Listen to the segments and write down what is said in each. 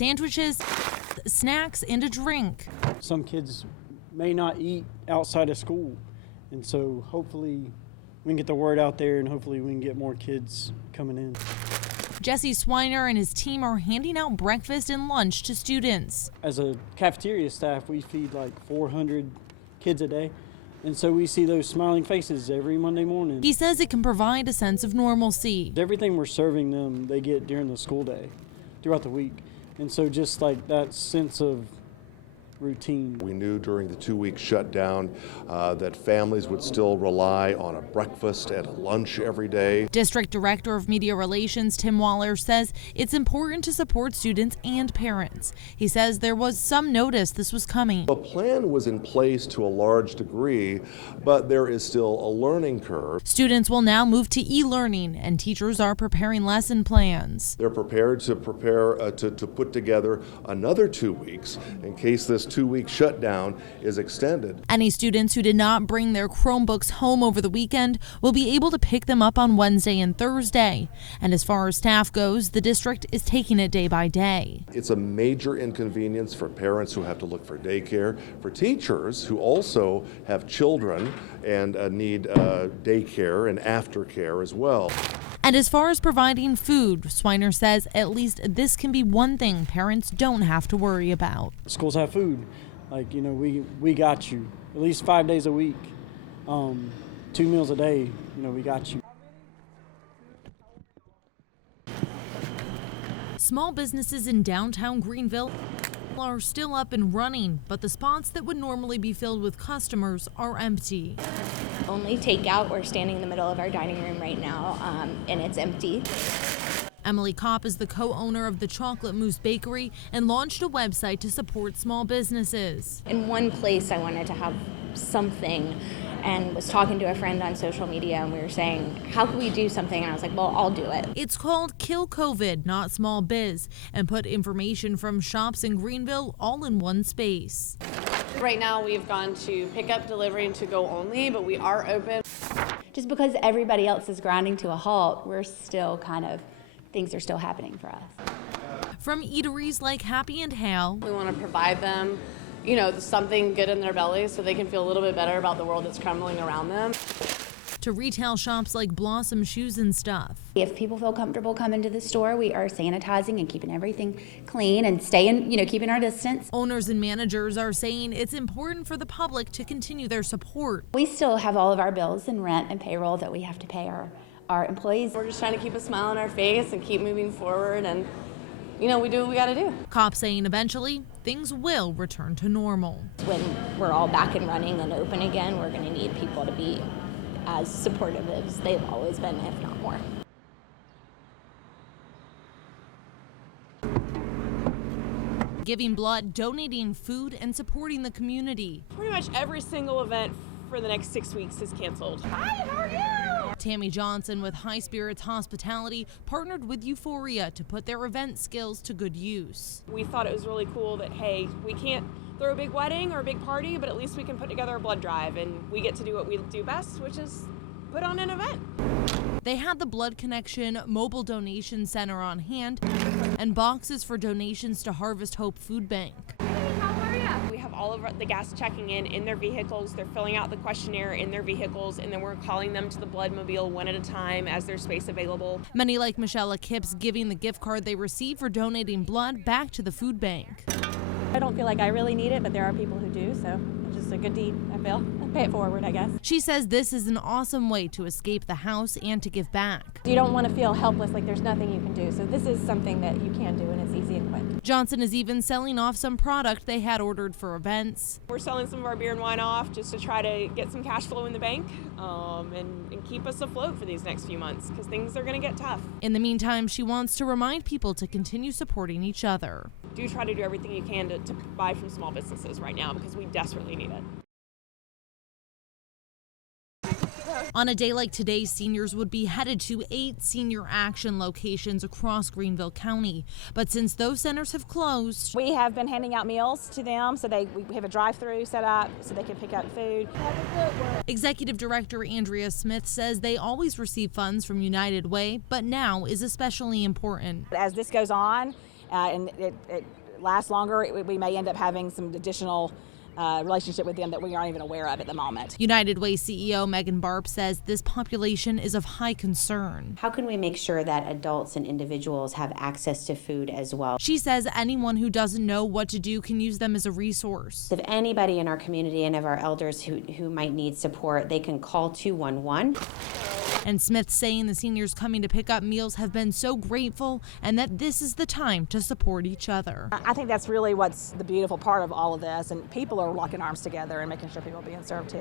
sandwiches, snacks, and a drink. Some kids may not eat outside of school, and so hopefully we can get the word out there and hopefully we can get more kids coming in. Jesse Swiner and his team are handing out breakfast and lunch to students. As a cafeteria staff, we feed like 400 kids a day, and so we see those smiling faces every Monday morning. He says it can provide a sense of normalcy. Everything we're serving them, they get during the school day, throughout the week, and so just like that sense of routine. We knew during the 2-week shutdown that families would still rely on a breakfast and a lunch every day. District Director of Media Relations Tim Waller says it's important to support students and parents. He says there was some notice this was coming. The plan was in place to a large degree, but there is still a learning curve. Students will now move to e-learning, and teachers are preparing lesson plans. They're prepared to put together another 2 weeks in case this 2-week shutdown is extended. Any students who did not bring their Chromebooks home over the weekend will be able to pick them up on Wednesday and Thursday. And as far as staff goes, the district is taking it day by day. It's a major inconvenience for parents who have to look for daycare, for teachers who also have children and need daycare and aftercare as well. And as far as providing food, Swiner says at least this can be one thing parents don't have to worry about. Schools have food. Like, you know, we got you. At least 5 days a week, 2 meals a day, you know, we got you. Small businesses in downtown Greenville are still up and running, but the spots that would normally be filled with customers are empty. Only takeout. We're standing in the middle of our dining room right now, and it's empty. Emily Kopp is the co-owner of the Chocolate Mousse Bakery and launched a website to support small businesses. In one place, I wanted to have something, and was talking to a friend on social media, and we were saying, how can we do something? And I was like, well, I'll do it. It's called Kill COVID, Not Small Biz, and put information from shops in Greenville all in one space. Right now we've gone to pickup, delivery, and to-go only, but we are open. Just because everybody else is grinding to a halt, we're still things are still happening for us. From eateries like Happy and Hale, We want to provide them, you know, something good in their bellies so they can feel a little bit better about the world that's crumbling around them. to retail shops like Blossom Shoes and Stuff. If people feel comfortable coming to the store, we are sanitizing and keeping everything clean and staying, keeping our distance. Owners and managers are saying it's important for the public to continue their support. We still have all of our bills and rent and payroll that we have to pay our employees. We're just trying to keep a smile on our face and keep moving forward, and we do what we got to do. Cops saying eventually things will return to normal. When we're all back and running and open again, we're going to need people to be as supportive as they've always been, if not more. Giving blood, donating food, and supporting the community. Pretty much every single event for the next 6 weeks is canceled. Hi, how are you? Tammy Johnson with High Spirits Hospitality partnered with Euphoria to put their event skills to good use. We thought it was really cool that, hey, we can't throw a big wedding or a big party, but at least we can put together a blood drive, and we get to do what we do best, which is put on an event. They had the Blood Connection mobile donation center on hand and boxes for donations to Harvest Hope Food Bank. Hey, how are you? We have all of the guests checking in their vehicles. They're filling out the questionnaire in their vehicles, and then we're calling them to the blood mobile one at a time as there's space available. Many like Michelle Kipps giving the gift card they received for donating blood back to the food bank. I don't feel like I really need it, but there are people who do, so it's just a good deed, I feel. I pay it forward, I guess. She says this is an awesome way to escape the house and to give back. You don't want to feel helpless, like there's nothing you can do, so this is something that you can do, and it's easy and quick. Johnson is even selling off some product they had ordered for events. We're selling some of our beer and wine off just to try to get some cash flow in the bank and keep us afloat for these next few months, because things are going to get tough. In the meantime, she wants to remind people to continue supporting each other. Do try to do everything you can to buy from small businesses right now, because we desperately need it. On a day like today, seniors would be headed to 8 senior action locations across Greenville County. But since those centers have closed, We have been handing out meals to them, so we have a drive-through set up so they can pick up food. Executive Director Andrea Smith says they always receive funds from United Way, but now is especially important. As this goes on, and it lasts longer. We may end up having some additional relationship with them that we aren't even aware of at the moment. United Way CEO Megan Barb says this population is of high concern. How can we make sure that adults and individuals have access to food as well? She says anyone who doesn't know what to do can use them as a resource. If anybody in our community and of our elders who might need support, they can call 211. And Smith's saying the seniors coming to pick up meals have been so grateful and that this is the time to support each other. I think that's really what's the beautiful part of all of this, and people are locking arms together and making sure people are being served too.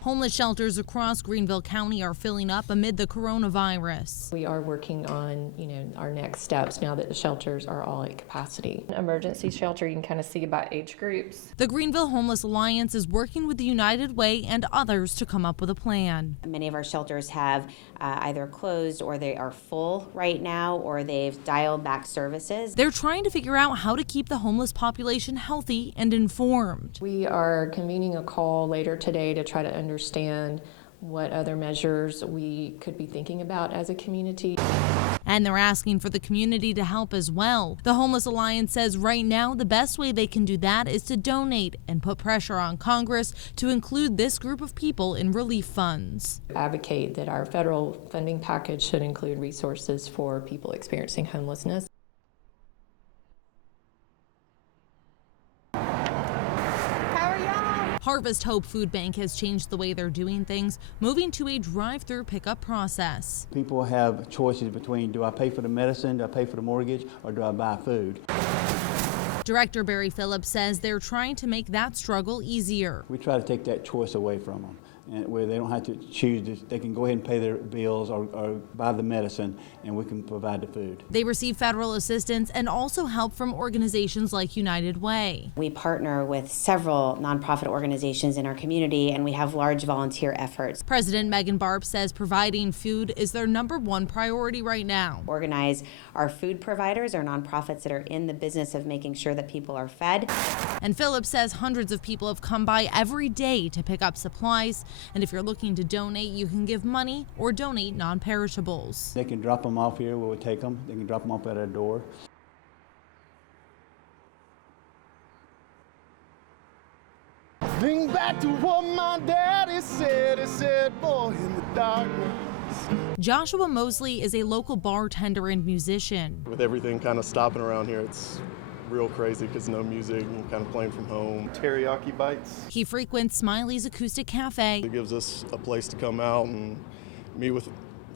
Homeless shelters across Greenville County are filling up amid the coronavirus. We are working on, our next steps now that the shelters are all at capacity. Emergency shelter, you can kind of see about age groups. The Greenville Homeless Alliance is working with the United Way and others to come up with a plan. Many of our shelters have either closed or they are full right now, or they've dialed back services. They're trying to figure out how to keep the homeless population healthy and informed. We are convening a call later today to try to understand what other measures we could be thinking about as a community. And they're asking for the community to help as well. The Homeless Alliance says right now the best way they can do that is to donate and put pressure on Congress to include this group of people in relief funds. Advocate that our federal funding package should include resources for people experiencing homelessness. Harvest Hope Food Bank has changed the way they're doing things, moving to a drive-through pickup process. People have choices between, do I pay for the medicine, do I pay for the mortgage, or do I buy food? Director Barry Phillips says they're trying to make that struggle easier. We try to take that choice away from them, and where they don't have to choose, they can go ahead and pay their bills or buy the medicine, and we can provide the food. They receive federal assistance and also help from organizations like United Way. We partner with several nonprofit organizations in our community, and we have large volunteer efforts. President Megan Barb says providing food is their #1 priority right now. Organize our food providers, our nonprofits that are in the business of making sure that people are fed. And Phillips says hundreds of people have come by every day to pick up supplies. And if you're looking to donate, you can give money or donate non-perishables. They can drop them off here where we take them. They can drop them off at our door. Think back to what my daddy said. He said, boy, in the darkness. Joshua Mosley is a local bartender and musician. With everything kind of stopping around here, it's real crazy because no music and kind of playing from home. Teriyaki bites. He frequents Smiley's Acoustic Cafe. It gives us a place to come out and meet with,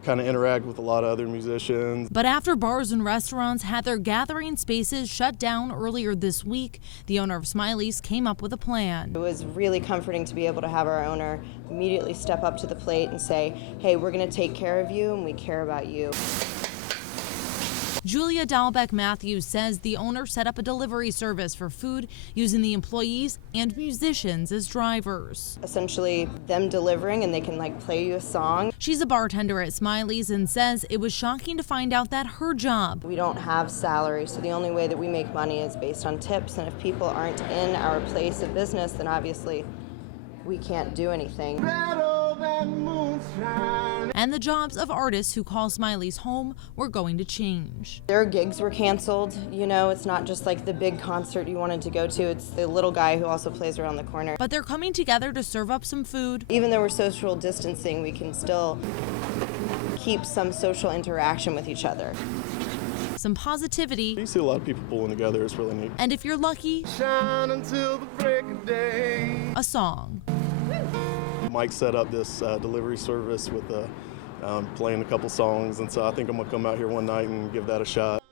kind of interact with a lot of other musicians. But after bars and restaurants had their gathering spaces shut down earlier this week, the owner of Smiley's came up with a plan. It was really comforting to be able to have our owner immediately step up to the plate and say, hey, we're going to take care of you and we care about you. Julia Dahlbeck Matthews says the owner set up a delivery service for food using the employees and musicians as drivers. Essentially them delivering, and they can play you a song. She's a bartender at Smiley's and says it was shocking to find out that her job. We don't have salary, so the only way that we make money is based on tips, and if people aren't in our place of business, then obviously we can't do anything. And the jobs of artists who call Smiley's home were going to change. Their gigs were canceled. It's not just like the big concert you wanted to go to. It's the little guy who also plays around the corner. But they're coming together to serve up some food. Even though we're social distancing, we can still keep some social interaction with each other. Some positivity. You see a lot of people pulling together. It's really neat. And if you're lucky, shine until the break of day. A song. Mike set up this delivery service with playing a couple songs, and so I think I'm gonna come out here one night and give that a shot.